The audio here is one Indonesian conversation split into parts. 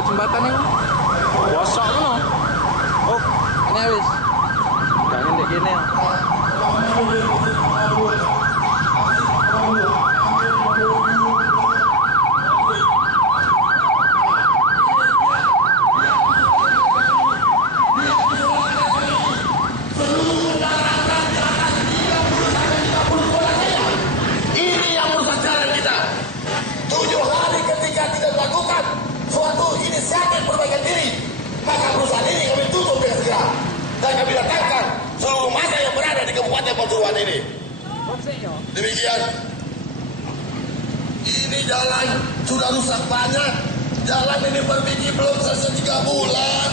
lah jembatan itu. Bosok ngono. Oh, ini wis. Jangan dek gini ya. Pasuruan ini. Demikian. Ini jalan sudah rusak banyak. Jalan ini berpikir belum selesai 3 bulan.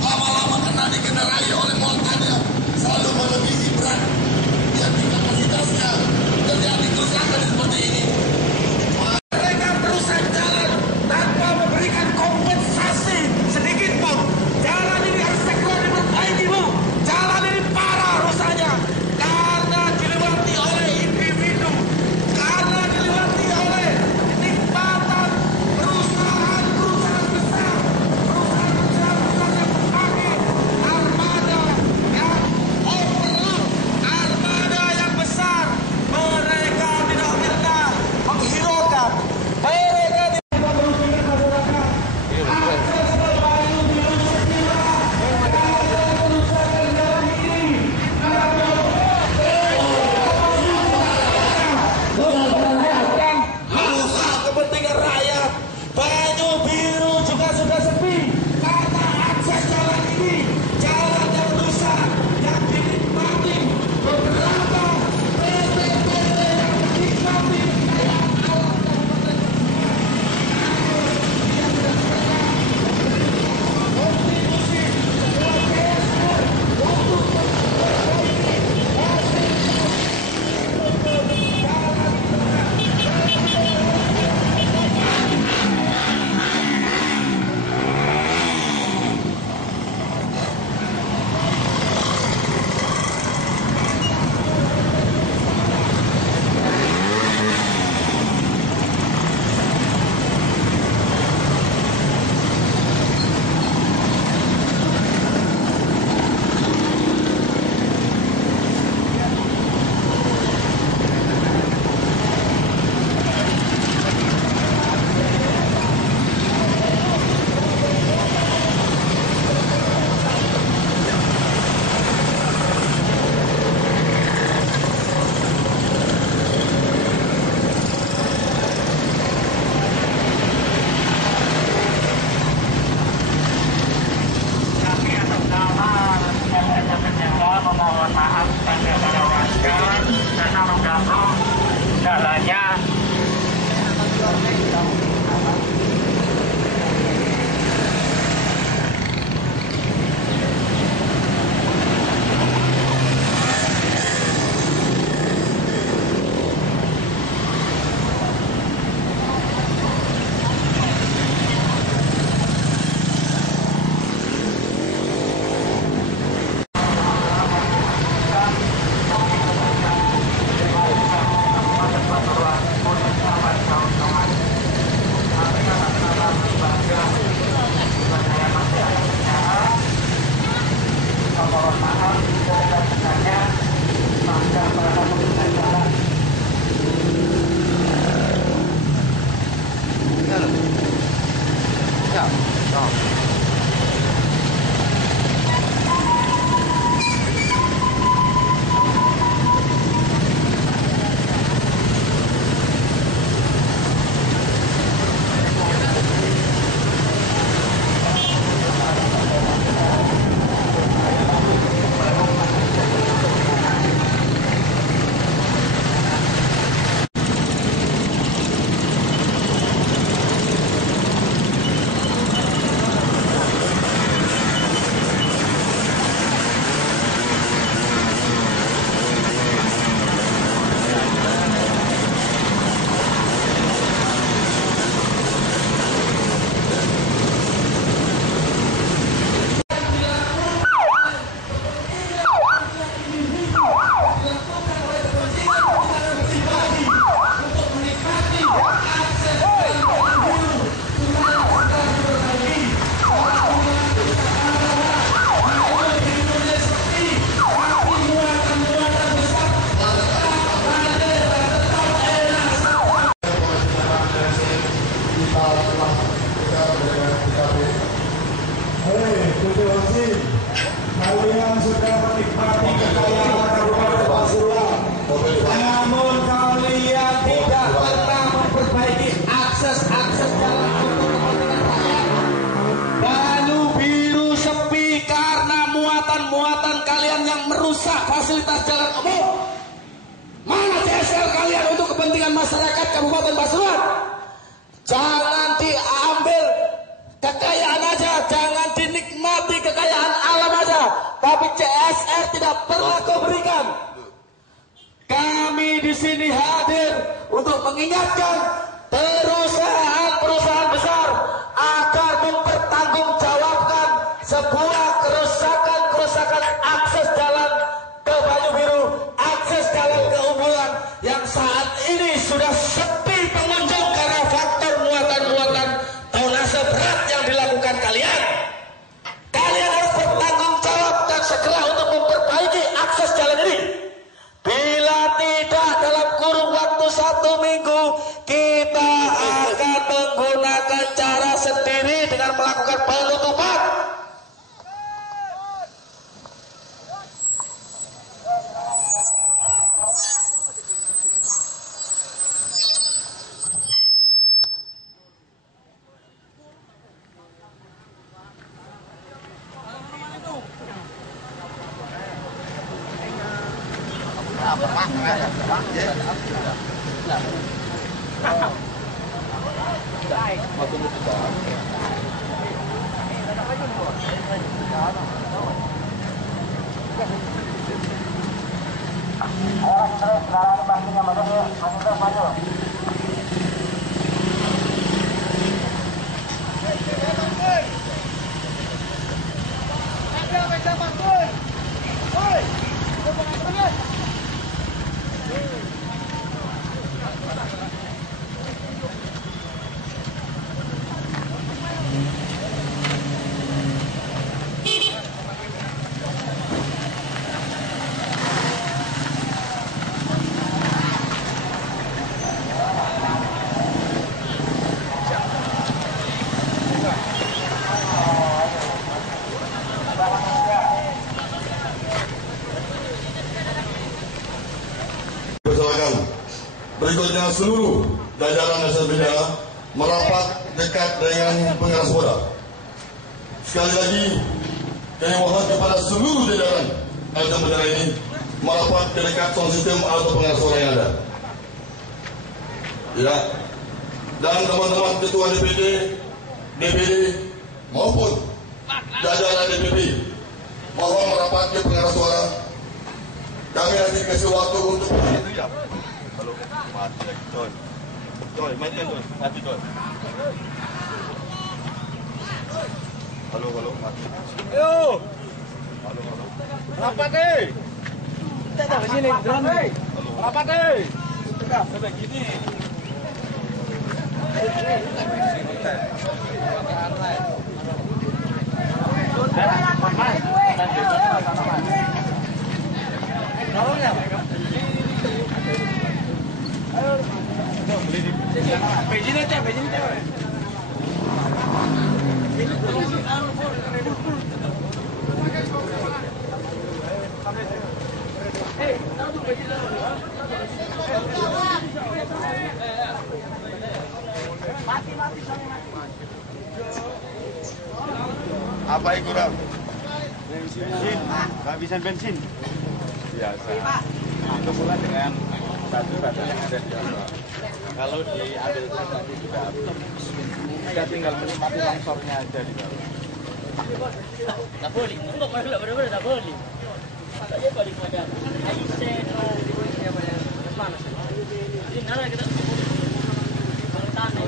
Lama-lama kena dikendarai oleh muatannya selalu melebihi berat dan kapasitasnya. Terjadi kerusakan seperti ini. Mereka merusak jalan tanpa memberikan kompensasi sedikit pun. Jalan ini harus segera diperbaiki, Bu. Jalan ini parah rusaknya. Karena dilewati oleh individu, karena dilewati oleh nikmatan perusahaan-perusahaan besar, perusahaan-perusahaan yang memakai armada yang overload, armada yang besar. Mereka tidak pernah setelah kita dengan PKB. Terima kasih. Kalian sudah menikmati kekayaan Kabupaten Pasuruan. Namun kalian tidak pernah memperbaiki akses-akses jalan untuk kepentingan rakyat. Banu biru sepi karena muatan-muatan kalian yang merusak fasilitas jalan umum. Mana CSR kalian untuk kepentingan masyarakat Kabupaten Pasuruan? Jangan diambil kekayaan aja, jangan dinikmati kekayaan alam aja, tapi CSR tidak pernah kau berikan. Kami di sini hadir untuk mengingatkan perusahaan-perusahaan besar agar mempertanggungjawabkan sebuah kerusakan akses jalan ke Banyu Biru, akses jalan ke Umbulan yang saat ini sudah sepi pengunjung karena faktor muatan-muatan tonnase berat yang dilakukan kalian. Kalian harus bertanggung jawab dan segera untuk memperbaiki akses jalan ini. Bila tidak, dalam kurun waktu 1 minggu kita akan menggunakan cara sendiri dengan melakukan penutupan. Berikutnya seluruh jajaran SLBDA merapat dekat dengan pengeras suara. Sekali lagi, kami mohon kepada seluruh jajaran SLBDA ini merapat ke dekat sound system atau pengeras suara yang ada. Ya, dan teman-teman ketua DPD, DPD maupun jajaran DPP mohon merapat ke pengeras suara. Kami nanti kasih waktu untuk mati lagi, Toy, mati Toy. Halo, mati. Yo, Halo. rapat deh. Kita tak ke sini, drone deh. Rapat deh. Sudah, sampai gini. Apa yang kurang? Bensin, kehabisan bensin. Biasa. Itu pula dengan batu-batu yang ada di bawah. Kalau diambil tadi juga habis. Kita tinggal menikmati longsornya aja di bawah. Tak boleh, untuk masuk benar-benar tak boleh. Makanya balik pada Aisyah mana? Jadi nara kita tanah.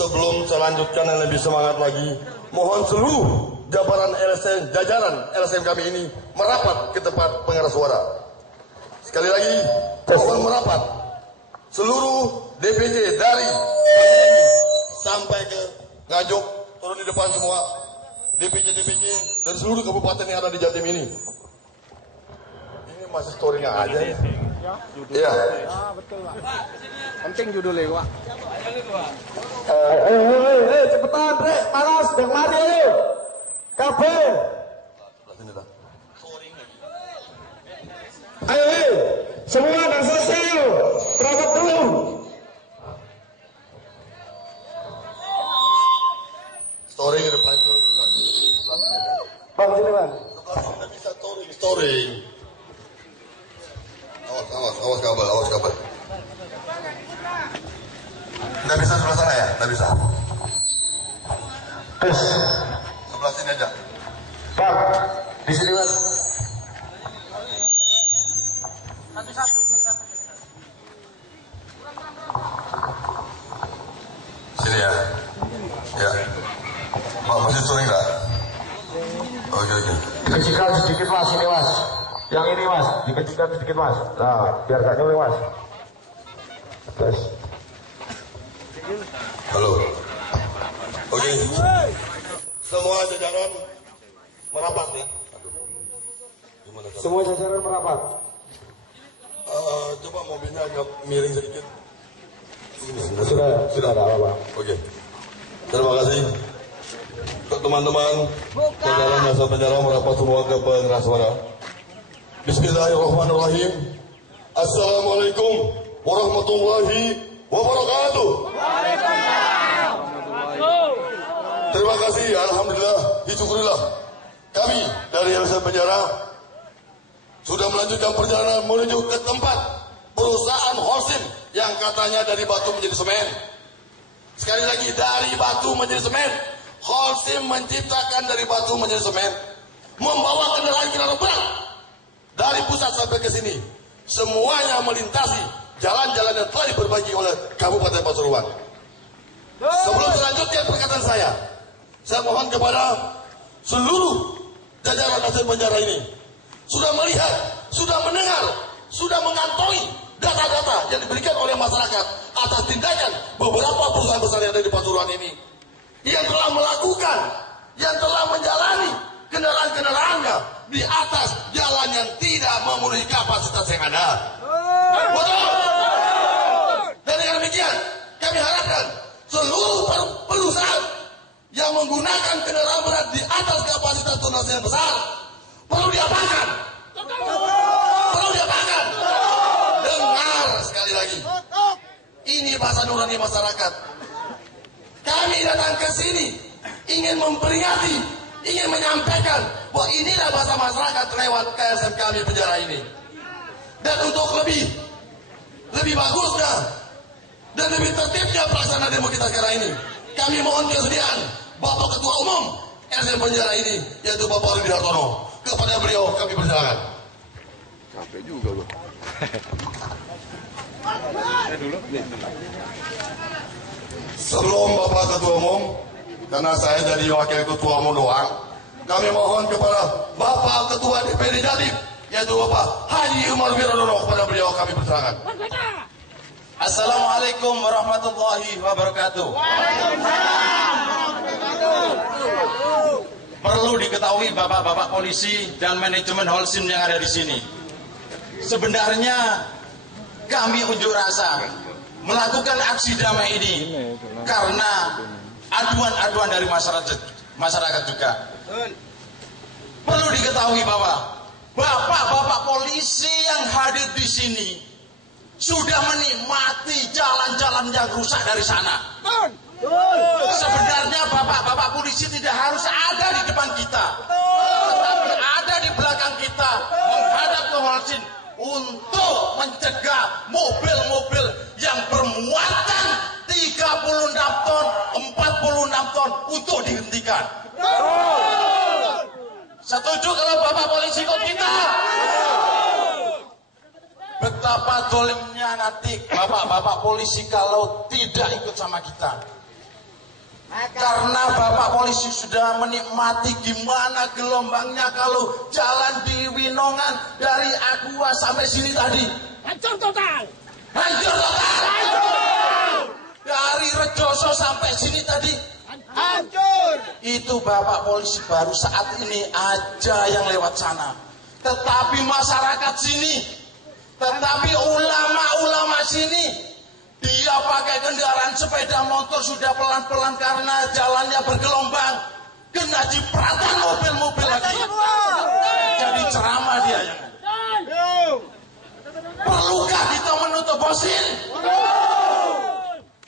Sebelum saya lanjutkan yang lebih semangat lagi, mohon seluruh jajaran LSM kami ini merapat ke tempat pengeras suara. Sekali lagi, mohon merapat seluruh DPC dari sampai ke Nganjuk, turun di depan semua DPC dari seluruh kabupaten yang ada di Jatim ini. Ini masih story-nya aja ya. Iya. Betul, Pak. Penting judulnya, Pak. Cepetan, Rek, panas, yang mari ayo. Kafe. Ayo, semua udah selesai yuk. Rapat dulu. Story ke depan itu. Bang, sini bang. Sebelah bisa story. Awas kabel. Nggak bisa sebelah sana ya? Nggak bisa. Terus, Sebelah sini aja. bang, di sini bang. Sini ya. Ya. Pak, masih touring nggak? Oke. Dikecilkan sedikit mas, ini mas. Yang ini mas, dikecilkan sedikit mas. Nah, biar gak nyuling mas. Terus. Halo. Oke. Semua jajaran merapat ya. Gimana? Semua jajaran merapat. Coba mobilnya agak miring sedikit. Sudah ada apa? Oke. Terima kasih. Untuk teman-teman jajaran jasa penjara merapat semua ke pengeras suara. Bismillahirrahmanirrahim. Assalamualaikum warahmatullahi wabarakatuh. Terima kasih, alhamdulillah, disyukurilah. Kami dari LSM Penjara sudah melanjutkan perjalanan menuju ke tempat perusahaan Holcim yang katanya dari batu menjadi semen. Sekali lagi, dari batu menjadi semen. Holcim menciptakan dari batu menjadi semen, membawa kendaraan berat dari pusat sampai ke sini. Semuanya melintasi jalan-jalan yang telah diperbagi oleh Kabupaten Pasuruan. Sebelum melanjutkan perkataan saya mohon kepada seluruh jajaran LSM Penjara ini sudah melihat, sudah mendengar, sudah mengantongi data-data yang diberikan oleh masyarakat atas tindakan beberapa perusahaan besar yang ada di Pasuruan ini, yang telah melakukan, yang telah menjalani kendaraan-kendaraannya di atas jalan yang tidak memenuhi kapasitas yang ada. Betul. Dan dengan demikian, kami harapkan seluruh perusahaan yang menggunakan kendaraan berat di atas kapasitas tonase yang besar perlu diapakan? Perlu diapakan? Dengar sekali lagi. Ini bahasa nurani masyarakat. Kami datang ke sini ingin memperingati, ingin menyampaikan bahwa inilah bahasa masyarakat lewat KSM kami penjara ini. Dan untuk lebih bagusnya dan lebih tertibnya pelaksanaan demo kita sekarang ini, kami mohon kesediaan Bapak Ketua Umum LSM Penjara ini, yaitu Bapak Rudi Hartono. Kepada beliau kami persilakan. Capek juga loh. Sebelum Bapak Ketua Umum, karena saya jadi wakil Ketua Umum doang, kami mohon kepada Bapak Ketua DPD Jatim, yaitu Bapak Haji Umar Wirodono. Kepada beliau kami persilakan. Assalamualaikum warahmatullahi wabarakatuh. Perlu diketahui bapak-bapak polisi dan manajemen Holcim yang ada di sini. Sebenarnya kami unjuk rasa melakukan aksi damai ini karena aduan-aduan dari masyarakat juga. Perlu diketahui bahwa bapak-bapak polisi yang hadir di sini sudah menikmati jalan-jalan yang rusak dari sana. Sebenarnya bapak-bapak polisi tidak harus ada di depan kita, tetapi ada di belakang kita menghadap ke Holcim untuk mencegah mobil-mobil yang bermuatan 30 ton untuk dihentikan. Setuju kalau Bapak polisi ikut kita? Betapa dolimnya nanti bapak-bapak polisi kalau tidak ikut sama kita. Karena Bapak polisi sudah menikmati gimana gelombangnya kalau jalan di Winongan dari Aqua sampai sini tadi. Hancur total. Hancur total. Dari Rejoso sampai sini tadi. Hancur. Itu Bapak polisi baru saat ini aja yang lewat sana. Tetapi masyarakat sini, tetapi ulama-ulama sini, dia pakai kendaraan sepeda motor sudah pelan-pelan karena jalannya bergelombang. Kena cipratan mobil-mobil lagi. Jadi ceramah dia. Perlukah kita menutup Holcim?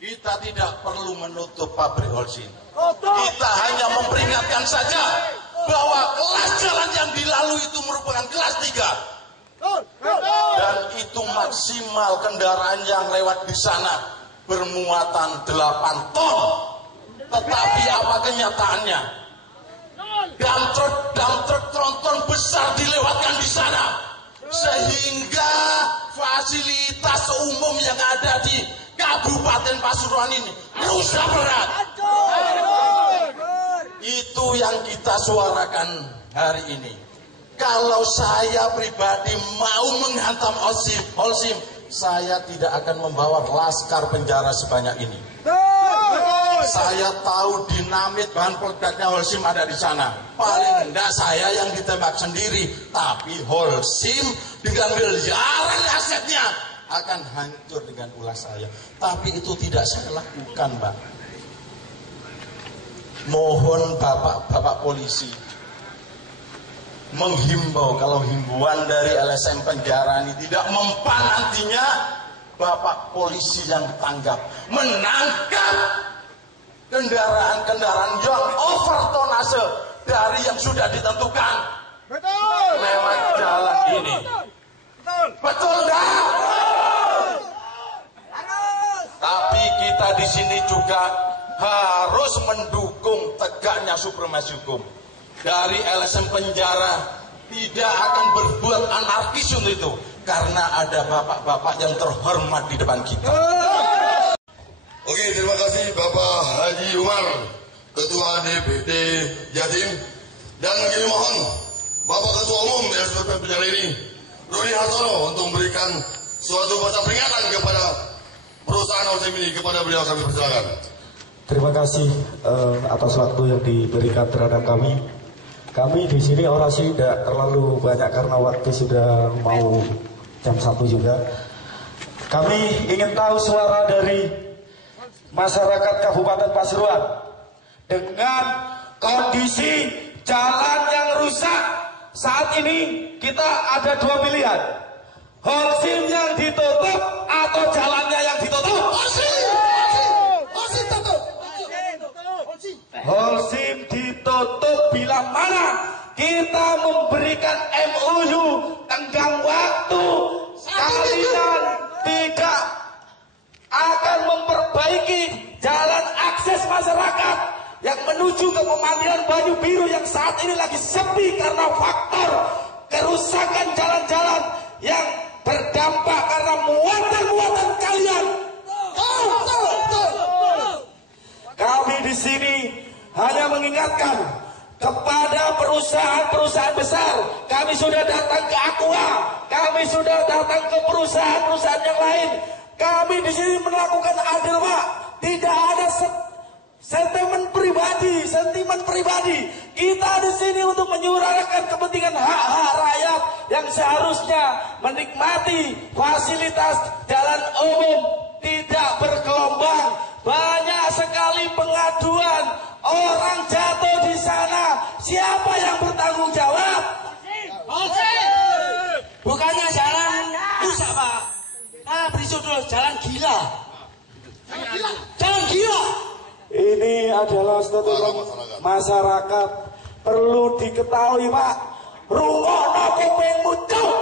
Kita tidak perlu menutup pabrik Holcim. Kita hanya memperingatkan saja bahwa kelas jalan yang dilalui itu merupakan kelas 3. Dan itu maksimal kendaraan yang lewat di sana bermuatan 8 ton. Tetapi apa kenyataannya? Dump-truck tronton besar dilewatkan di sana. Sehingga fasilitas umum yang ada di Kabupaten Pasuruan ini rusak berat. Itu yang kita suarakan hari ini. Kalau saya pribadi mau menghantam Holcim, saya tidak akan membawa laskar penjara sebanyak ini. Saya tahu dinamit bahan peledaknya Holcim ada di sana. Paling enggak saya yang ditembak sendiri, tapi Holcim dengan miliaran asetnya akan hancur dengan ulah saya. Tapi itu tidak saya lakukan, Pak. Mohon Bapak polisi menghimbau kalau himbauan dari LSM penjara ini tidak mempan, nantinya Bapak polisi yang tanggap menangkap kendaraan-kendaraan yang overtonase dari yang sudah ditentukan lewat jalan ini. Betul enggak? Tapi kita di sini juga harus mendukung tegaknya supremasi hukum. Dari LSM penjara tidak akan berbuat anarkis untuk itu, karena ada bapak-bapak yang terhormat di depan kita. Oke, terima kasih Bapak Haji Umar, Ketua DPD Jatim, dan kami mohon Bapak Ketua Umum LSM penjara ini, Rudi Hartono, untuk memberikan suatu baca peringatan kepada perusahaan Holcim ini. Kepada beliau kami persilakan. Terima kasih atas waktu yang diberikan terhadap kami. Kami di sini orasi tidak terlalu banyak karena waktu sudah mau jam 1 juga. Kami ingin tahu suara dari masyarakat Kabupaten Pasuruan dengan kondisi jalan yang rusak. Saat ini kita ada 2 pilihan. Holcim yang ditutup atau jalannya yang ditutup. Holcim ditutup bila mana kita memberikan MOU tenggang waktu, kalian tidak akan memperbaiki jalan akses masyarakat yang menuju ke pemandian Banyu Biru yang saat ini lagi sepi karena faktor kerusakan jalan-jalan yang berdampak karena muatan-muatan kalian. Kami di sini hanya mengingatkan kepada perusahaan-perusahaan besar. Kami sudah datang ke Aqua, kami sudah datang ke perusahaan-perusahaan yang lain. Kami di sini melakukan adil, Pak. Tidak ada sentimen pribadi. Kita di sini untuk menyuarakan kepentingan hak-hak rakyat yang seharusnya menikmati fasilitas jalan umum tidak bergelombang. Banyak sekali pengaduan, orang jatuh di sana. Siapa yang bertanggung jawab? Bukannya jalan rusak, Pak. Beri judul jalan gila. Jalan gila. Ini adalah statement masyarakat. Perlu diketahui, Pak. Rungokno kupingmu cuk.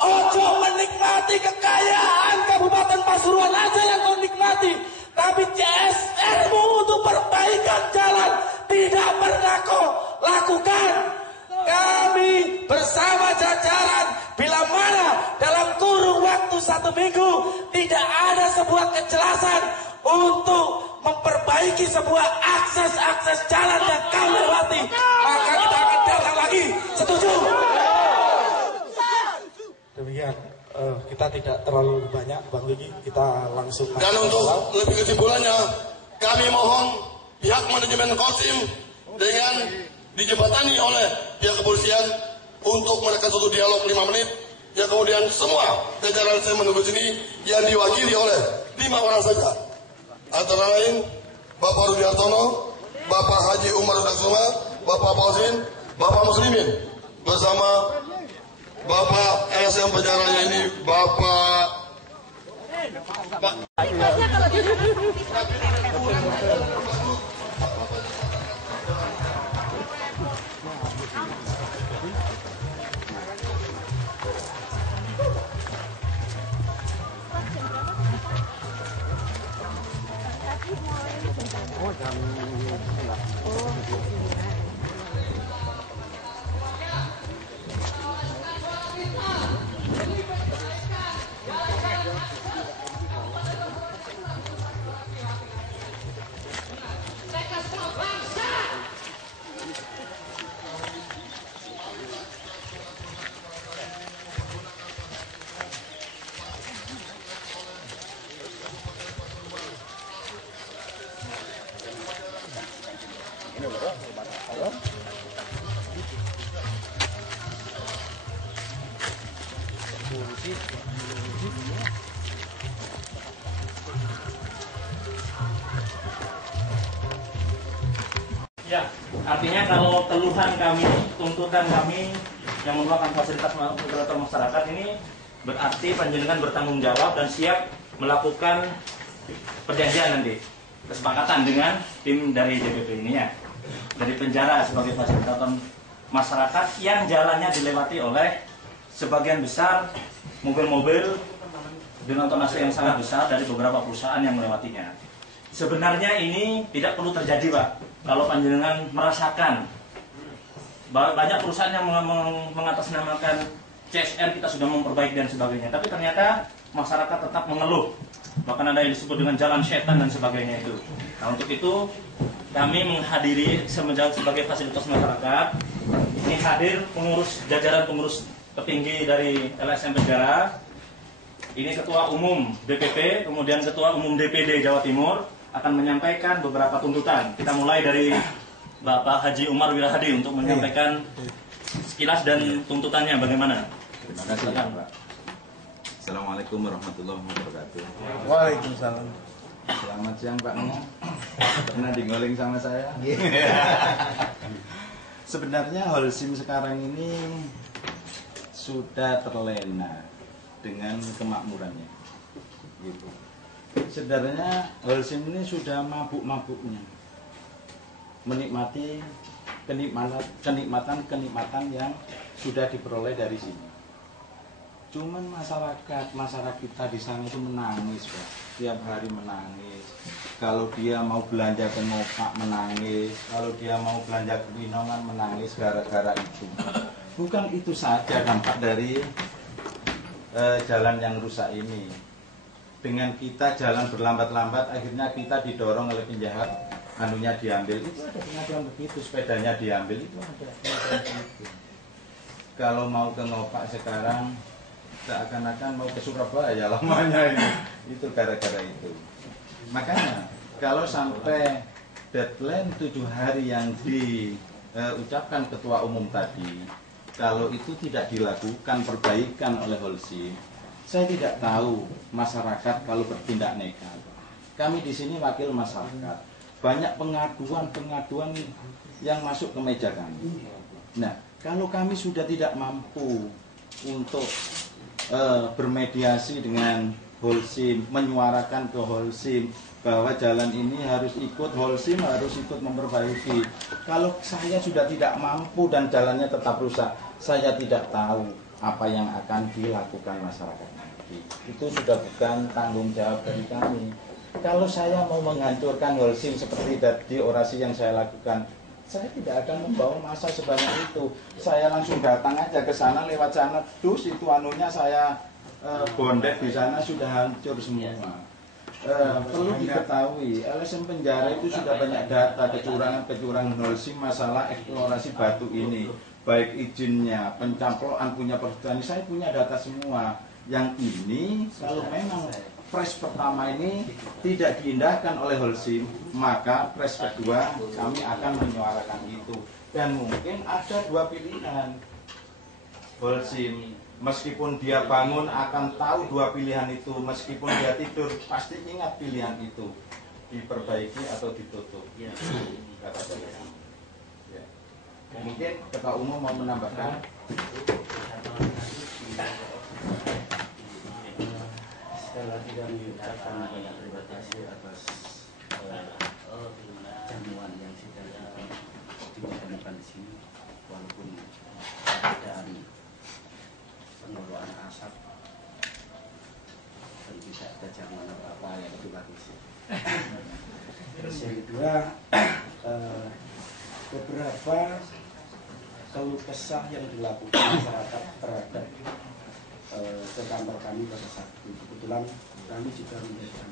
Ojo menikmati kekayaan Kabupaten Pasuruan aja yang kau nikmati. Tapi CSR-mu untuk perbaiki seminggu tidak ada sebuah kejelasan untuk memperbaiki sebuah akses jalan yang kami lewati, maka kita akan datang lagi. Setuju? Demikian, kita tidak terlalu banyak, Bang Wiki, kita langsung. Dan untuk lebih kesimpulannya, kami mohon pihak manajemen Kodim dengan dijembatani oleh pihak kepolisian untuk menekan suatu dialog 5 menit. Ya kemudian semua jajaran saya menunggu sini yang diwakili oleh 5 orang saja. Antara lain Bapak Rudi Hartono, Bapak Haji Umar Daksuma, Bapak Fauzin, Bapak Muslimin, bersama Bapak LSM penjaranya ini, Bapak Ya, artinya kalau keluhan kami, tuntutan kami yang merupakan fasilitas operator masyarakat ini berarti panjenengan bertanggung jawab dan siap melakukan perjanjian nanti, kesepakatan dengan tim dari DPP ini ya, dari penjara sebagai fasilitator masyarakat yang jalannya dilewati oleh sebagian besar mobil-mobil dengan tonase yang sangat besar dari beberapa perusahaan yang melewatinya. Sebenarnya ini tidak perlu terjadi, Pak. Kalau panjenengan merasakan banyak perusahaan yang mengatasnamakan CSR, kita sudah memperbaiki dan sebagainya, tapi ternyata masyarakat tetap mengeluh. Bahkan ada yang disebut dengan jalan setan dan sebagainya itu. Nah, untuk itu kami menghadiri sebagai fasilitas masyarakat. Ini hadir jajaran pengurus petinggi dari LSM Penjara. Ini Ketua Umum DPP, kemudian Ketua Umum DPD Jawa Timur akan menyampaikan beberapa tuntutan. Kita mulai dari Bapak Haji Umar Wirahadi untuk menyampaikan sekilas dan tuntutannya bagaimana. Terima kasih, Pak. Assalamualaikum warahmatullahi wabarakatuh. Waalaikumsalam. Selamat siang, Pak. Pernah digoleng sama saya? Sebenarnya Holcim sekarang ini sudah terlena dengan kemakmurannya, gitu. Sebenarnya Holcim ini sudah mabuk-mabuknya menikmati kenikmatan yang sudah diperoleh dari sini. Cuman masyarakat kita di sana itu menangis, Pak. Tiap hari menangis. Kalau dia mau belanja ke Ngopak menangis, kalau dia mau belanja ke Winongan menangis gara-gara itu. Bukan itu saja dampak dari jalan yang rusak ini. Dengan kita jalan berlambat-lambat, akhirnya kita didorong oleh penjahat, anunya diambil. Itu ada pengaduan begitu, sepedanya diambil, itu ada pengaduan begitu. Kalau mau ke Ngopak sekarang, seakan-akan mau ke Surabaya lamanya ini. Itu gara-gara itu. Makanya, kalau sampai deadline 7 hari yang diucapkan Ketua Umum tadi, kalau itu tidak dilakukan perbaikan oleh Holcim, saya tidak tahu masyarakat kalau bertindak nekat. Kami di sini wakil masyarakat. Banyak pengaduan yang masuk ke meja kami. Nah, kalau kami sudah tidak mampu untuk bermediasi dengan Holcim, menyuarakan ke Holcim bahwa jalan ini harus ikut Holcim, harus ikut memperbaiki. Kalau saya sudah tidak mampu dan jalannya tetap rusak, saya tidak tahu apa yang akan dilakukan masyarakat nanti. Itu sudah bukan tanggung jawab dari kami. Kalau saya mau menghancurkan Holcim seperti tadi orasi yang saya lakukan, saya tidak akan membawa massa sebanyak itu. Saya langsung datang aja ke sana, lewat sana, dus itu anunya saya bondet di sana sudah hancur semua. Perlu diketahui, LSM Penjara itu sudah banyak data kecurangan Holcim masalah eksplorasi batu ini, baik izinnya, pencaplokan, punya perhutani, saya punya data semua. Yang ini kalau memang press pertama ini tidak diindahkan oleh Holcim, maka press kedua kami akan menyuarakan itu. Dan mungkin ada dua pilihan. Holcim meskipun dia bangun akan tahu dua pilihan itu, meskipun dia tidur pasti ingat pilihan itu, diperbaiki atau ditutup. Kata saya. Ya. Mungkin Ketua Umum mau menambahkan. Sekali lagi kami ucapkan banyak terima kasih atas jamuan yang sudah diberikan di sini, walaupun keadaan pengeluaran asap dan tidak ada jamuan apa-apa yang lebih bagus. Terus yang kedua, beberapa keluh kesah yang dilakukan masyarakat terhadap ke kantor kami pada saat itu. Kebetulan kami juga melihat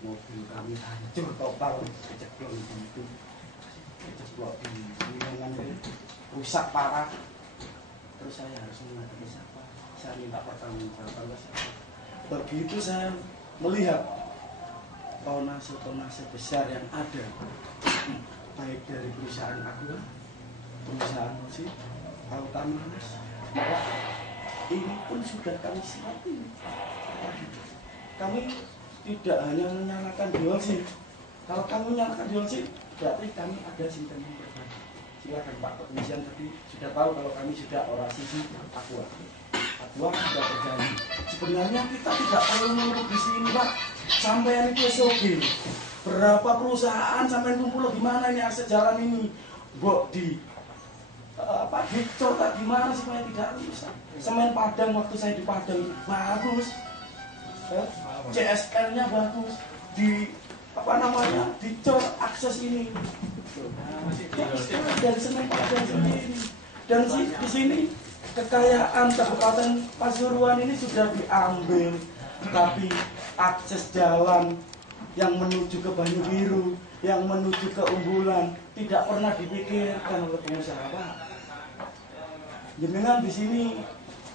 mobil kami hancur total, keceklok di pintu, keceklok di lingkungan, rusak parah. Terus saya harus menghadapi siapa? Saya minta pertanggungjawaban ke siapa? Begitu saya melihat tonase besar yang ada, baik dari perusahaan Aqua, perusahaan Holcim, Autan Manas, ini pun sudah kami siapin. Kami tidak hanya menyalakan di Holcim. Kalau kamu menyalakan di Holcim, berarti kami ada sistem yang berbeda. Silakan Pak Kepolisian tadi sudah tahu kalau kami sudah orasi di Aqua. Aqua sudah berjanji. Sebenarnya kita tidak perlu menunggu di sini Pak. Sampai itu SOG. Berapa perusahaan sampai kumpul di mana ini akses jalan ini? Bok di dicor tak gimana supaya tidak rusak. Semen Padang waktu saya di Padang bagus, CSL-nya bagus, di dicor akses ini. Dari semen Padang sendiri. Dan di sini kekayaan Kabupaten Pasuruan ini sudah diambil, tapi akses jalan yang menuju ke Banyu Biru, yang menuju ke Umbulan tidak pernah dipikirkan oleh pengusaha Pak. Jenengan di sini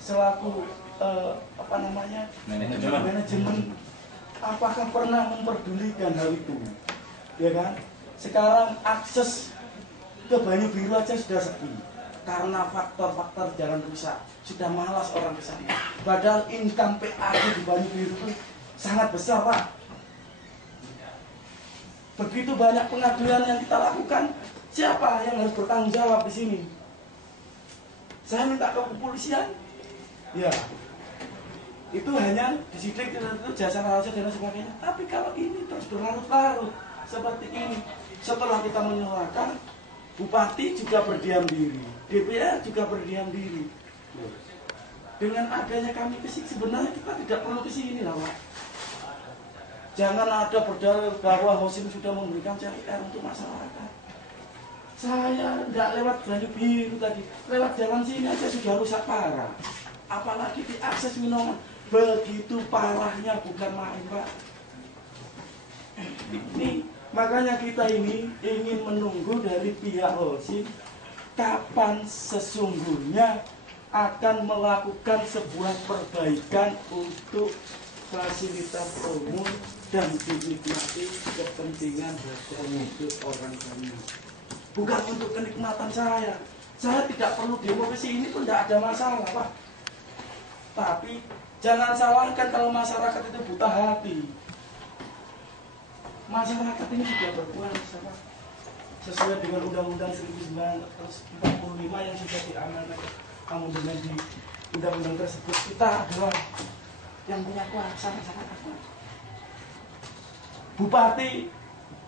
selaku manajemen, apakah pernah memperdulikan hal itu? Ya kan? Sekarang akses ke Banyu Biru aja sudah sepi karena faktor-faktor jalan rusak. Sudah malas orang ke sana. Padahal income PAD di Banyu Biru itu sangat besar Pak. Begitu banyak pengaduan yang kita lakukan, siapa yang harus bertanggung jawab di sini? Saya minta ke kepolisian, ya itu hanya disidik itu jasa raja dan sebagainya. Tapi kalau ini terus berlarut-larut seperti ini, setelah kita menyuarakan, bupati juga berdiam diri, DPR juga berdiam diri. Dengan adanya kami kesini, sebenarnya kita tidak perlu kesini lah Pak. Jangan ada berdalil bahwa Holcim sudah memberikan CR untuk masyarakat. Saya tidak lewat Banyu Biru tadi, lewat jalan sini aja sudah rusak parah. Apalagi di akses Winongan, begitu parahnya bukan main Pak. Ini makanya kita ini ingin menunggu dari pihak Holcim kapan sesungguhnya akan melakukan sebuah perbaikan untuk fasilitas umum dan dinikmati kepentingan untuk orang banyak. Bukan untuk kenikmatan saya. Saya tidak perlu demo ke sini pun tidak ada masalah Pak. Tapi jangan salahkan kalau masyarakat itu buta hati. Masyarakat ini sudah berkuasa Pak. Sesuai dengan Undang-Undang 1945 yang sudah diamanatkan amandemen di undang-undang tersebut, kita adalah yang punya kuasa masyarakat. Bupati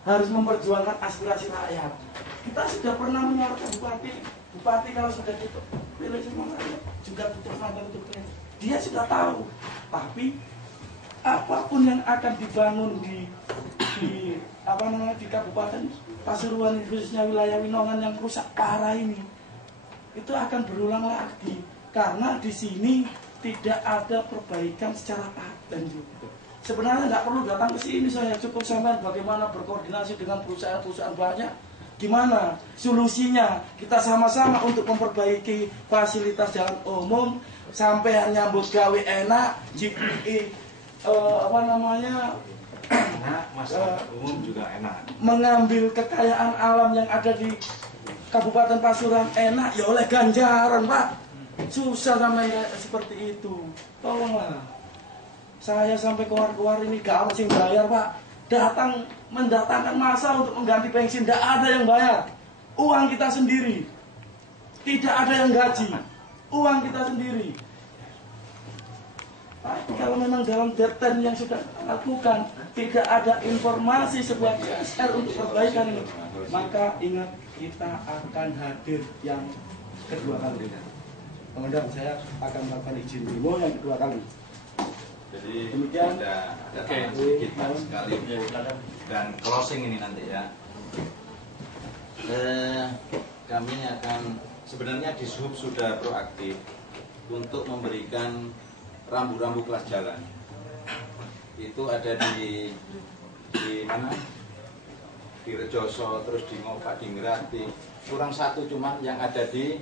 harus memperjuangkan aspirasi rakyat. Kita sudah pernah menyuarakan bupati kalau sudah dipilih sama rakyat juga butuh mandat untuk dia sudah tahu. Tapi apapun yang akan dibangun di Kabupaten Pasuruan, khususnya wilayah Winongan yang rusak parah ini, itu akan berulang lagi karena di sini tidak ada perbaikan secara paten juga. Sebenarnya nggak perlu datang ke sini, saya cukup sampai bagaimana berkoordinasi dengan perusahaan-perusahaan banyak. Gimana solusinya? Kita sama-sama untuk memperbaiki fasilitas jalan umum, sampai nyambut gawe enak, masyarakat umum juga enak. Mengambil kekayaan alam yang ada di Kabupaten Pasuruan enak ya oleh ganjaran, Pak. Susah sampai seperti itu. Tolonglah. Saya sampai keluar-keluar ini gak harus yang bayar, Pak. Mendatangkan masa untuk mengganti bensin, tidak ada yang bayar. Uang kita sendiri. Tidak ada yang gaji. Uang kita sendiri. Tapi kalau memang dalam deadline yang sudah lakukan tidak ada informasi sebuah CSR untuk perbaikan ini, maka ingat kita akan hadir yang kedua kali. Kemudian saya akan melakukan izin demo yang kedua kali. Jadi demikian. ada sedikit sekali dan closing ini nanti ya. Kami akan sebenarnya di Sub sudah proaktif untuk memberikan rambu-rambu kelas jalan. Itu ada di mana? Di Rejoso, terus di Ngopak, di Ngerati. Kurang satu cuman yang ada di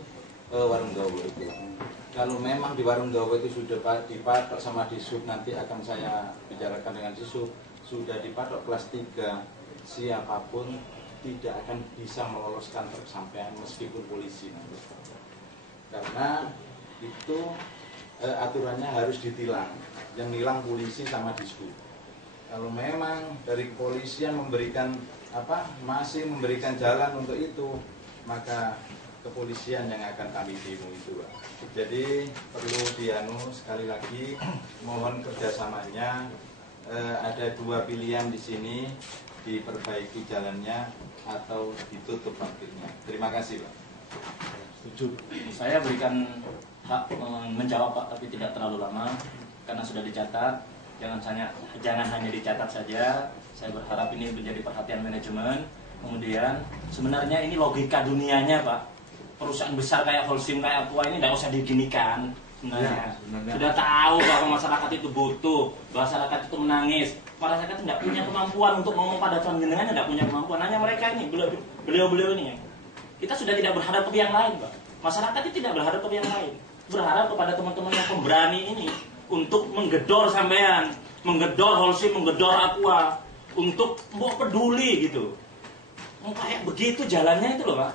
Warungdowo itu. Kalau memang di Warungdowo itu sudah dipatok sama di Sub, nanti akan saya bicarakan dengan di Sub, sudah dipatok kelas 3, siapapun tidak akan bisa meloloskan truk sampean meskipun polisi nanti. Karena itu aturannya harus ditilang, yang nilang polisi sama Dishub. Kalau memang dari kepolisian memberikan masih memberikan jalan untuk itu, maka kepolisian yang akan kami demo itu, Pak. Jadi perlu sekali lagi mohon kerjasamanya. Ada dua pilihan di sini, diperbaiki jalannya atau ditutup parkirnya. Terima kasih, Pak. Setuju. Saya berikan hak menjawab, Pak, tapi tidak terlalu lama karena sudah dicatat. Jangan hanya dicatat saja. Saya berharap ini menjadi perhatian manajemen. Kemudian sebenarnya ini logika dunianya, Pak. Perusahaan besar kayak Holcim, kayak Aqua ini tidak usah diginikan sebenarnya. Sudah tahu bahwa masyarakat itu butuh, masyarakat itu menangis. Masyarakat tidak punya kemampuan untuk ngomong pada tuan jenengan, tidak punya kemampuan. Hanya mereka ini, beliau-beliau ini. Kita sudah tidak berharap ke yang lain, Pak. Masyarakat itu tidak berharap ke yang lain. Berharap kepada teman-teman yang pemberani ini untuk menggedor sampean, menggedor Holcim, menggedor Aqua, untuk mau peduli gitu. Kayak begitu jalannya itu loh, Pak.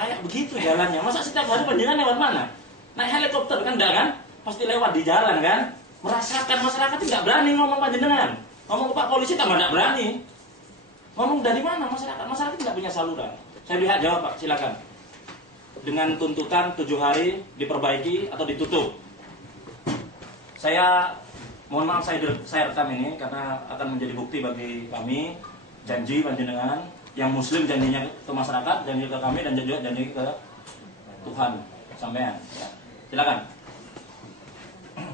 Kayak begitu jalannya. Masa setiap hari panjenengan lewat mana? Naik helikopter kan enggak kan? Pasti lewat di jalan kan? Merasakan masyarakat tidak berani ngomong panjenengan. Ngomong ke Pak Polisi tambah tidak berani. Ngomong dari mana masyarakat? Masyarakat tidak punya saluran. Saya lihat jawab, Pak, silakan. Dengan tuntutan 7 hari diperbaiki atau ditutup. Saya mohon maaf saya rekam ini karena akan menjadi bukti bagi kami. Janji panjenengan yang muslim janjinya ke masyarakat, janji ke kami, dan janji ke Tuhan sampean. Ya. Silakan.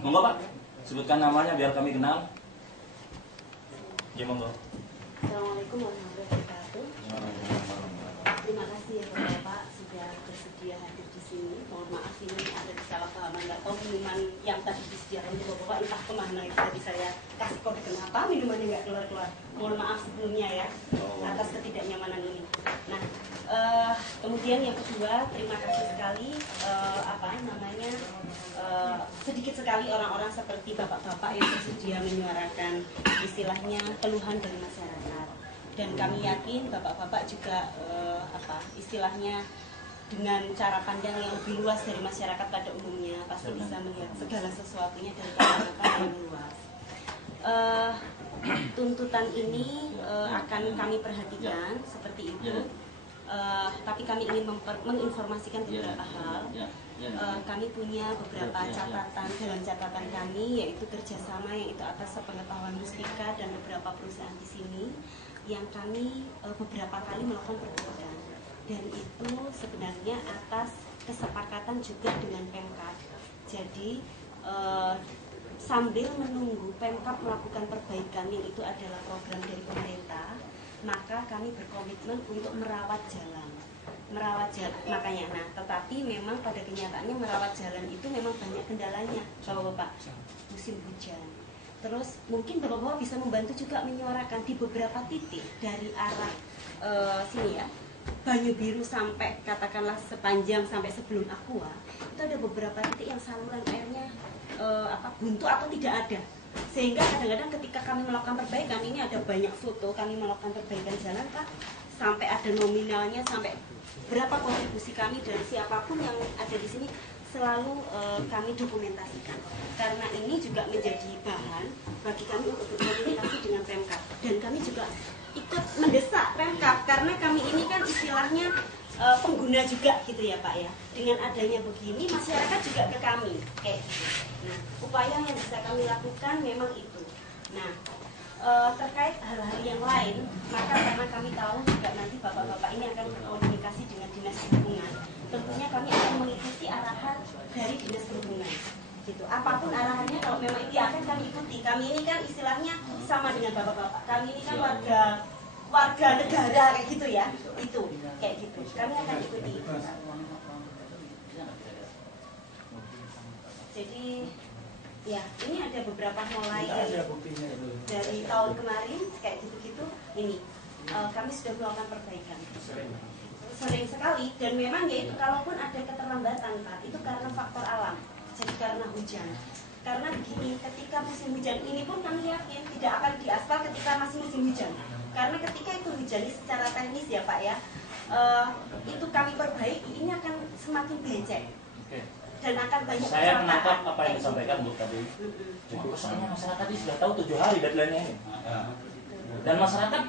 Monggo, Pak, sebutkan namanya biar kami kenal. Ya, monggo. Assalamualaikum warahmatullahi wabarakatuh. Terima kasih ya Bapak sudah bersedia hadir di sini. Mohon maaf ini ada kesalahpahaman, nggak tahu minuman yang tadi disediakan itu Bapak entah kemana itu tadi saya kasih kode kenapa minumannya nggak keluar. Mohon maaf sebelumnya ya atas ketidaknyamanan ini. Nah, kemudian yang kedua terima kasih sekali sedikit sekali orang-orang seperti bapak-bapak yang bersedia menyuarakan istilahnya keluhan dari masyarakat. Dan kami yakin bapak-bapak juga istilahnya dengan cara pandang yang lebih luas dari masyarakat pada umumnya pasti bisa melihat segala sesuatunya dari kacamata yang luas. Tuntutan ini akan kami perhatikan seperti itu. Tapi kami ingin menginformasikan beberapa hal. Kami punya beberapa catatan dalam catatan kami, yaitu kerjasama yang itu atas sepengetahuan Muspika dan beberapa perusahaan di sini yang kami beberapa kali melakukan perbuatan, dan itu sebenarnya atas kesepakatan juga dengan Pemkab. Jadi sambil menunggu Pemkab melakukan perbaikan yang itu adalah program dari pemerintah, maka kami berkomitmen untuk merawat jalan. Makanya, nah, tetapi memang pada kenyataannya merawat jalan itu memang banyak kendalanya, Bapak-bapak. Musim hujan. Terus mungkin Bapak-bapak bisa membantu juga menyuarakan di beberapa titik dari arah sini ya, Banyu Biru sampai katakanlah sepanjang sampai sebelum Aqua, itu ada beberapa titik yang saluran airnya buntu atau tidak ada. Sehingga kadang-kadang ketika kami melakukan perbaikan, ini ada banyak foto kami melakukan perbaikan jalan, Pak, sampai ada nominalnya, sampai berapa kontribusi kami dari siapapun yang ada di sini selalu kami dokumentasikan. Karena ini juga menjadi bahan bagi kami untuk berkomunikasi dengan Pemkab, dan kami juga ikut mendesak Pemkab karena kami ini kan istilahnya pengguna juga gitu ya Pak ya. Dengan adanya begini masyarakat juga ke kami kayak gitu. Nah, upaya yang bisa kami lakukan memang itu. Nah, terkait hal-hal yang lain, maka karena kami tahu juga nanti bapak-bapak ini akan berkomunikasi dengan dinas perhubungan, tentunya kami akan mengikuti arahan dari dinas perhubungan. Gitu. Apapun arahannya, kalau memang itu akan kami ikuti. Kami ini kan istilahnya sama dengan bapak-bapak. Kami ini kan warga negara kayak gitu ya. Itu kayak gitu. Kami akan ikuti itu. Jadi ya, ini ada beberapa mulai dari tahun kemarin kayak gitu-gitu. Ini kami sudah melakukan perbaikan. Sering sekali, dan memang ya itu kalaupun ada keterlambatan Pak, itu karena faktor alam. Jadi karena hujan. Karena begini, ketika musim hujan ini pun kami yakin tidak akan diaspal ketika masih musim hujan. Karena ketika itu hujan secara teknis ya Pak ya, itu kami perbaiki, ini akan semakin becek. Dan akan banyak saya menangkap apa yang disampaikan Bu tadi. Cuma persoalannya masyarakat ini sudah tahu 7 hari deadline-nya ini. Dan masyarakat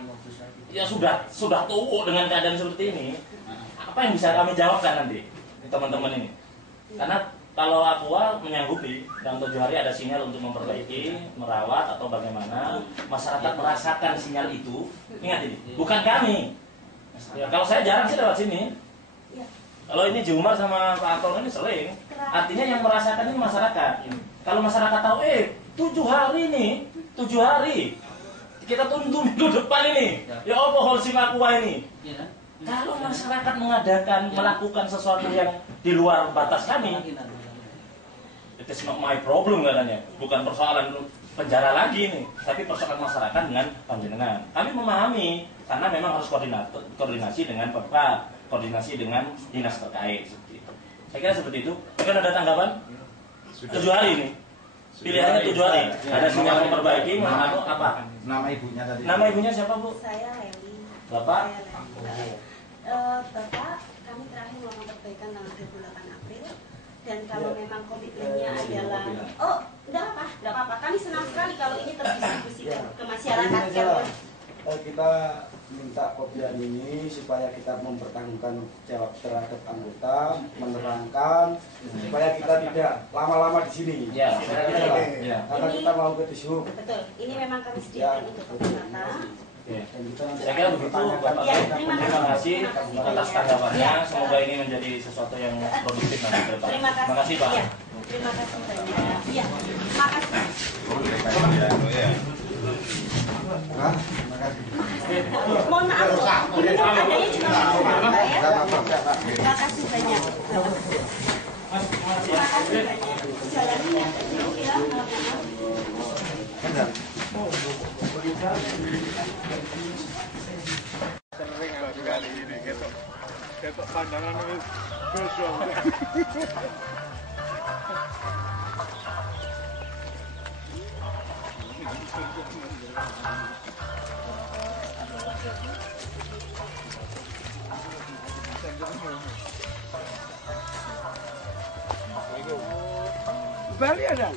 ya sudah tahu dengan keadaan seperti ini. Apa yang bisa kami jawabkan nanti teman-teman ini? Karena kalau Aqua menyanggupi dalam 7 hari ada sinyal untuk memperbaiki, merawat atau bagaimana, masyarakat merasakan sinyal itu. Ingat ini, bukan kami. Ya, kalau saya jarang sih lewat sini. Kalau ini Jumar sama Pak Anton ini sering. Artinya yang merasakan ini masyarakat. Kalau masyarakat tahu, 7 hari nih, 7 hari. Kita tunggu minggu depan ini. Ya apa Holcim Aqua ini? Kalau masyarakat melakukan sesuatu yang di luar batas kami, it is not my problem katanya. Bukan persoalan penjara lagi ini, tapi persoalan masyarakat dengan panjenengan. Kami memahami, karena memang harus koordinasi dengan Pemkab, koordinasi dengan dinas terkait seperti itu. Saya kira seperti itu. Mungkin ada tanggapan? 7 hari ini. Pilihannya 7 hari. Ada sinyal memperbaiki, atau apa? Nama ibunya tadi. Nama ibunya siapa Bu? Saya Leli. Bapak? Bapak, kami terakhir melakukan perbaikan tanggal 28 April. Dan kalau memang komitmennya adalah, enggak apa-apa. Kami senang sekali kalau ini terdistribusi ke masyarakat. Kita minta kopian ini supaya kita mempertanggungjawabkan jawab terhadap anggota, menerangkan supaya kita tidak lama-lama di sini. Ya. Karena kita mau ke Dishub. Betul. Ini memang kami sediakan untuk pemerintah. Saya kira begitu Bapak. Terima kasih atas tanggapannya. Semoga ini menjadi sesuatu yang produktif nanti ke depan. Terima kasih Pak. Terima kasih banyak. Iya. Makasih. Mohon maaf, ini adanya cuma ya. Terima kasih banyak. Terima kasih banyak. Jalannya kali ini ketok pandangan wis Bali ada.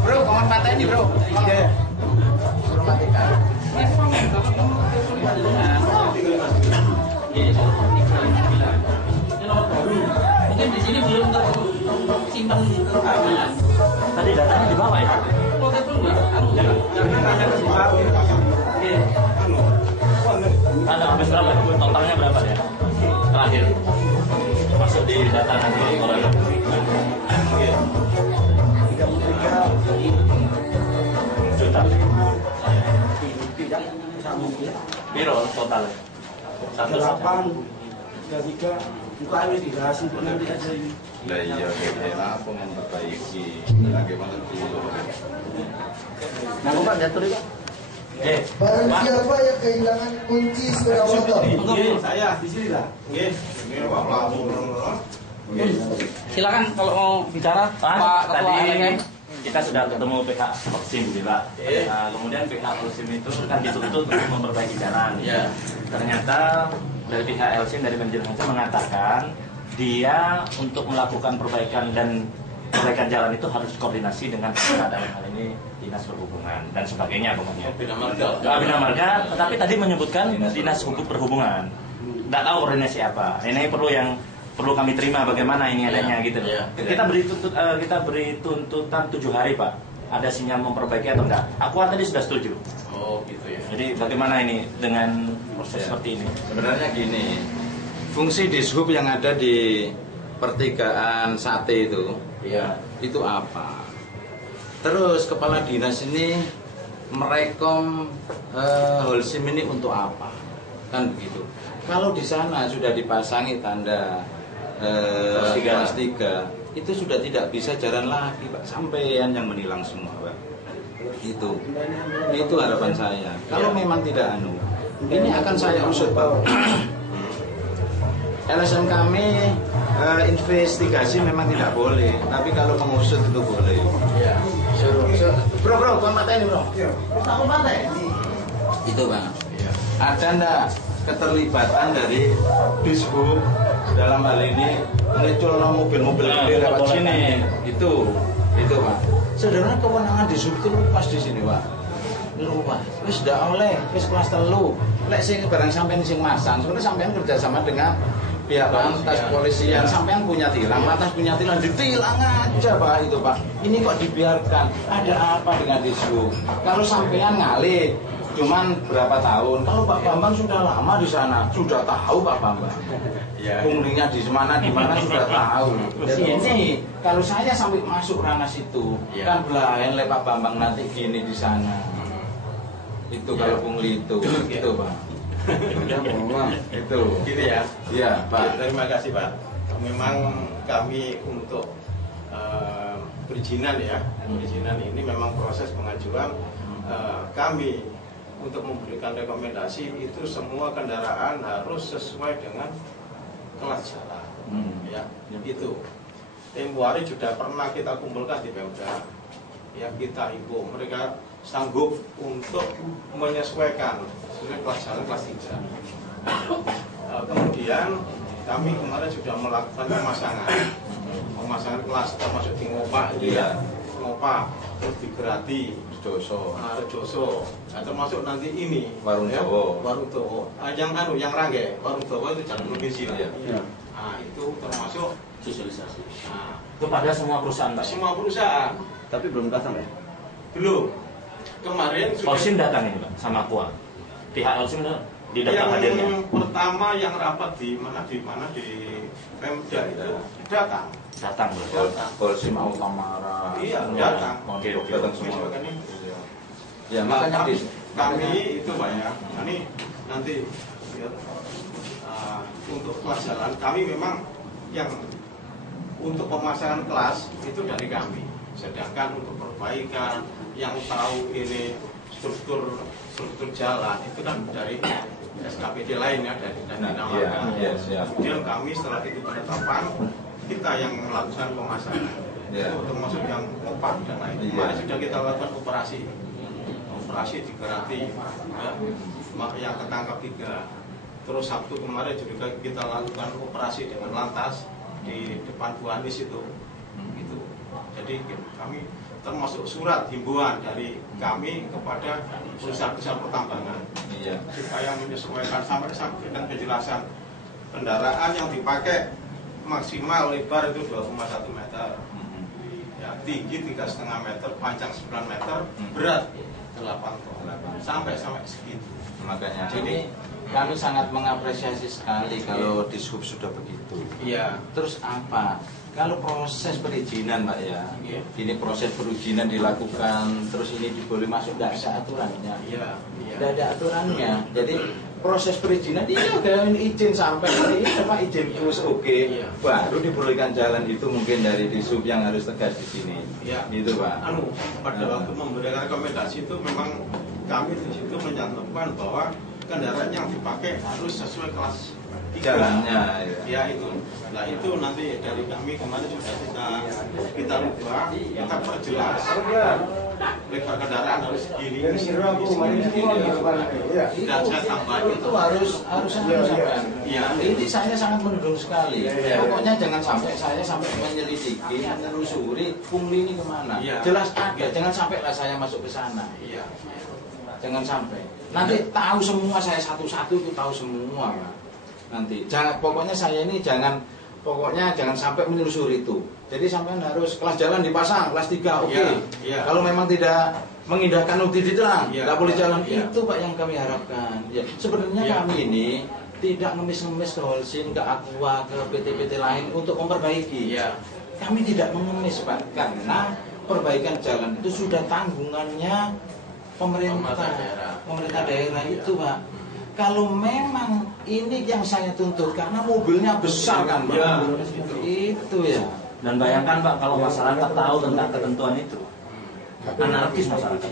Bro, mohon pateni bro. Iya. Bro matikan. Mungkin di sini belum tersimpan keamanan. Tadi datanya di bawah ya? Kok belum? Jangan. Ada habis berapa? Totalnya berapa ya? Terakhir masuk di data nanti oleh juta. Biro totalnya 833 buka ini dikasih nanti aja ini. Lah iya, kira apa memperbaiki bagaimana dulu. Nah, Pak jatuh Pak. Barang siapa yang kehilangan kunci sepeda motor? Saya di sini lah. Silakan kalau mau bicara Pak Ketua Tadi LSM. kita sudah ketemu pihak Polsim gitu Pak. Nah, kemudian pihak Polsim itu kan dituntut untuk memperbaiki jalan. Ternyata dari pihak Polsim dari manajemen mengatakan dia untuk melakukan perbaikan dan perbaikan jalan itu harus koordinasi dengan dalam hal ini dinas perhubungan dan sebagainya pokoknya. Bina Marga, tetapi tadi menyebutkan dinas perhubungan. Tidak tahu koordinasi apa. Ini perlu kami terima bagaimana ini adanya gitu. Kita beri tuntutan 7 hari Pak. Ada sinyal memperbaiki atau enggak? Aku tadi sudah setuju. Oh gitu ya. Jadi bagaimana ini dengan proses seperti ini? Sebenarnya gini, fungsi dishub yang ada di pertigaan Sate itu apa? Terus kepala dinas ini merekom Holcim ini untuk apa? Kan begitu. Kalau di sana sudah dipasangi tanda kelas 3, itu sudah tidak bisa jalan lagi Pak. Sampean yang menilang semua Pak. Itu harapan saya. Kalau memang tidak ini akan saya usut Pak. LSM kami investigasi memang tidak boleh, tapi kalau mengusut itu boleh. Bro, tuan mata ini bro. Aku mata itu Bang. Ada enggak keterlibatan dari dishub dalam hal ini ngecul mobil-mobil gede lewat sini? Itu Pak. Sebenarnya kewenangan dishub itu pas di sini Pak. Lupa, wis ndak oleh, wis kelas 3. Lek sing barang sampean sing masang, sebenarnya sampean kerjasama dengan pihak lantas kepolisian, sampean punya tilang, lantas punya tilang, ditilang aja Pak itu Pak. Ini kok dibiarkan? Ada apa dengan dishub? Kalau sampean ngalih, cuman berapa tahun? Kalau Pak Bambang sudah lama di sana, sudah tahu Pak Bambang. Punglinya di mana sudah tahu. Ini kalau saya sampai masuk ranah situ, kan belahan le Pak Bambang nanti gini di sana. Itu kalau pungli itu Pak. Itu. Gitu ya. Iya, Pak. Terima kasih Pak. Memang kami untuk perizinan ini memang proses pengajuan kami untuk memberikan rekomendasi itu semua kendaraan harus sesuai dengan kelas jalan. Ya, itu. Tempo hari sudah pernah kita kumpulkan di Pemda. Ya, kita himbau mereka sanggup untuk menyesuaikan sesuai kelas jalan kelas 3. Kemudian kami kemarin sudah melakukan pemasangan kelas termasuk di Ngopak Ngopak, terus di Gerati, Rejoso, termasuk nanti ini Warung Jawa, yang Rangge, Warung Jawa itu jalan provinsi lah. Nah, itu termasuk sosialisasi. Itu pada semua perusahaan Pak. Semua perusahaan. Tapi belum datang ya? Belum. Kemarin Holcim datang ini Pak sama Kuat. Pihak Holcim di datang hadirnya. Yang pertama yang rapat di mana di Pemda itu datang. Holcim Autamara. Iya, datang. Oke. Datang semua. Ya, makanya makanya kami itu banyak. Ini nanti untuk kelas jalan kami memang yang untuk pemasangan kelas itu dari kami. Sedangkan untuk perbaikan yang tahu ini struktur jalan itu kan dari SKPD lain ya, dari Dinamarga. Kemudian kami setelah itu penetapan kita yang melakukan pemasangan, termasuk yang Ngopak dan lain. Kemarin sudah kita lakukan operasi di Gerati, yang ketangkap 3. Terus Sabtu kemarin juga kita lakukan operasi dengan lantas di depan Bu Anies itu. Jadi kami termasuk surat himbauan dari kami kepada perusahaan pertambangan supaya menyesuaikan sampai dengan penjelasan kendaraan yang dipakai maksimal lebar itu 2,1 meter, ya, tinggi 3,5 meter, panjang 9 meter, berat 8 ton sampai segitu. Makanya jadi kami sangat mengapresiasi sekali kalau Dishub sudah begitu. Iya. Terus apa? Kalau proses perizinan Pak ya, ini proses perizinan dilakukan, terus ini boleh masuk, nggak ada aturannya. Iya. Nggak ada aturannya. Jadi proses perizinan iya udah izin sampai hari ini Pak izin terus oke, baru diperlukan jalan itu mungkin dari Dishub yang harus tegas di sini. Iya. Gitu Pak. Pada waktu memberikan rekomendasi itu memang kami di situ mencantumkan bahwa kendaraan yang dipakai harus sesuai kelas 3 jalannya. Ya itu. Nah itu nanti dari kami kemarin sudah kita rubah, kita perjelas. Lebar kendaraan harus segini. Dan saya tambah itu harus sampai. Iya. Ini saya sangat mendukung sekali. Pokoknya jangan sampai saya menyelidiki, menelusuri pungli ini kemana. Jelas ada, jangan sampai lah saya masuk ke sana. Iya. Jangan sampai. Nanti tahu semua saya satu-satu itu tahu semua Pak. Nanti pokoknya saya ini jangan sampai menelusuri itu. Jadi sampai harus kelas jalan dipasang, kelas 3 oke. Kalau memang tidak mengindahkan UTD diterang, nggak boleh jalan itu Pak yang kami harapkan. Ya, sebenarnya kami ini tidak ngemis-ngemis ke Holcim, ke Aqua, ke PT-PT lain untuk memperbaiki. Kami tidak mengemis Pak, karena perbaikan jalan itu sudah tanggungannya pemerintah daerah itu Pak. Kalau memang ini yang saya tuntut karena mobilnya besar kan Pak. Itu ya. Dan bayangkan Pak kalau masyarakat tahu tentang ketentuan itu, anarkis masyarakat.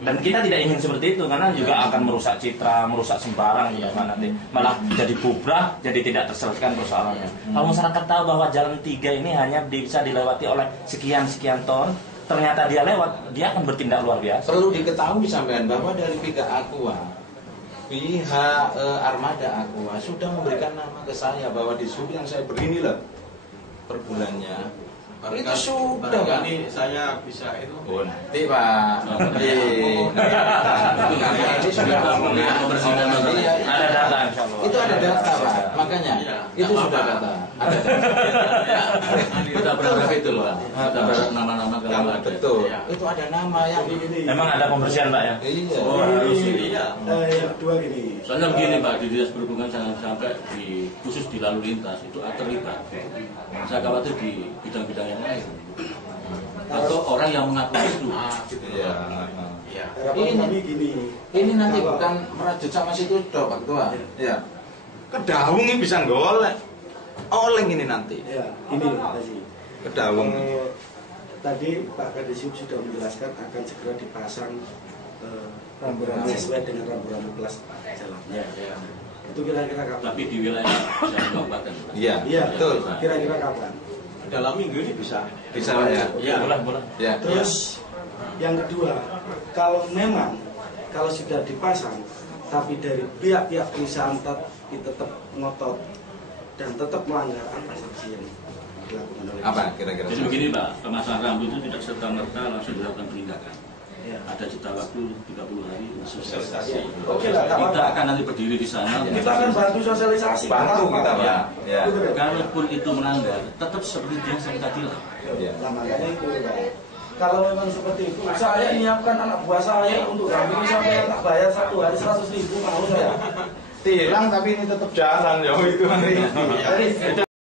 Dan kita tidak ingin seperti itu karena juga akan merusak citra, merusak sembarang ya nanti malah jadi bubrah, jadi tidak terselesaikan persoalannya. Kalau masyarakat tahu bahwa jalan 3 ini hanya bisa dilewati oleh sekian ton, ternyata dia lewat, dia akan bertindak luar biasa. Perlu diketahui sampean bahwa dari pihak Armada Aqua sudah memberikan nama ke saya bahwa di Dishub yang saya beri loh per bulannya. Itu sudah Pak. Ini saya bisa itu. Oh nanti Pak. Nanti. Ini sudah ada data insyaallah. Itu ada data Pak. Makanya itu sudah data. Ada data. Kita berharap itu loh. Kita berharap nama-nama kalau betul. Itu ada nama yang memang ada pembersihan Pak ya. Iya. Oh harus iya. Yang kedua gini. Soalnya begini Pak, di dinas perhubungan jangan sampai khusus di lalu lintas itu terlibat. Saya khawatir di bidang-bidang yang lain. Atau orang yang mengaku itu. Ini nanti bukan merajut sama situ dong Pak Ketua. Ya. Kedaung ini bisa golek. Oleng ini nanti. Ya, ini tadi. Kedaung. Tadi Pak Kadishub sudah menjelaskan akan segera dipasang rambu-rambu sesuai dengan rambu-rambu kelas jalan. Ya. Itu kira-kira kapan? Tapi di wilayah kabupaten. Iya, betul. Kira-kira kapan? Dalam minggu ini bisa. Bisa Pak ya. Ya. Boleh. Ya. Terus yang kedua, kalau sudah dipasang, tapi dari pihak-pihak perusahaan tetap ngotot dan tetap melanggar, apa sanksi yang dilakukan oleh Apa kira-kira? Jadi begini Pak, pemasangan rambu itu tidak serta-merta langsung dilakukan penindakan. Ya. Ada jeda waktu 30 hari sosialisasi. Oke lah, Kita akan nanti berdiri di sana. Kita akan bantu sosialisasi. Bantu kita Pak. Ya. Kalaupun itu melanggar, tetap seperti biasa kita tilang. Nah, makanya itu Pak. Kalau memang seperti itu, saya menyiapkan anak buah saya untuk kami sampai tak bayar 1 hari 100.000 mau saya. Tilang tapi ini tetap jalan ya itu.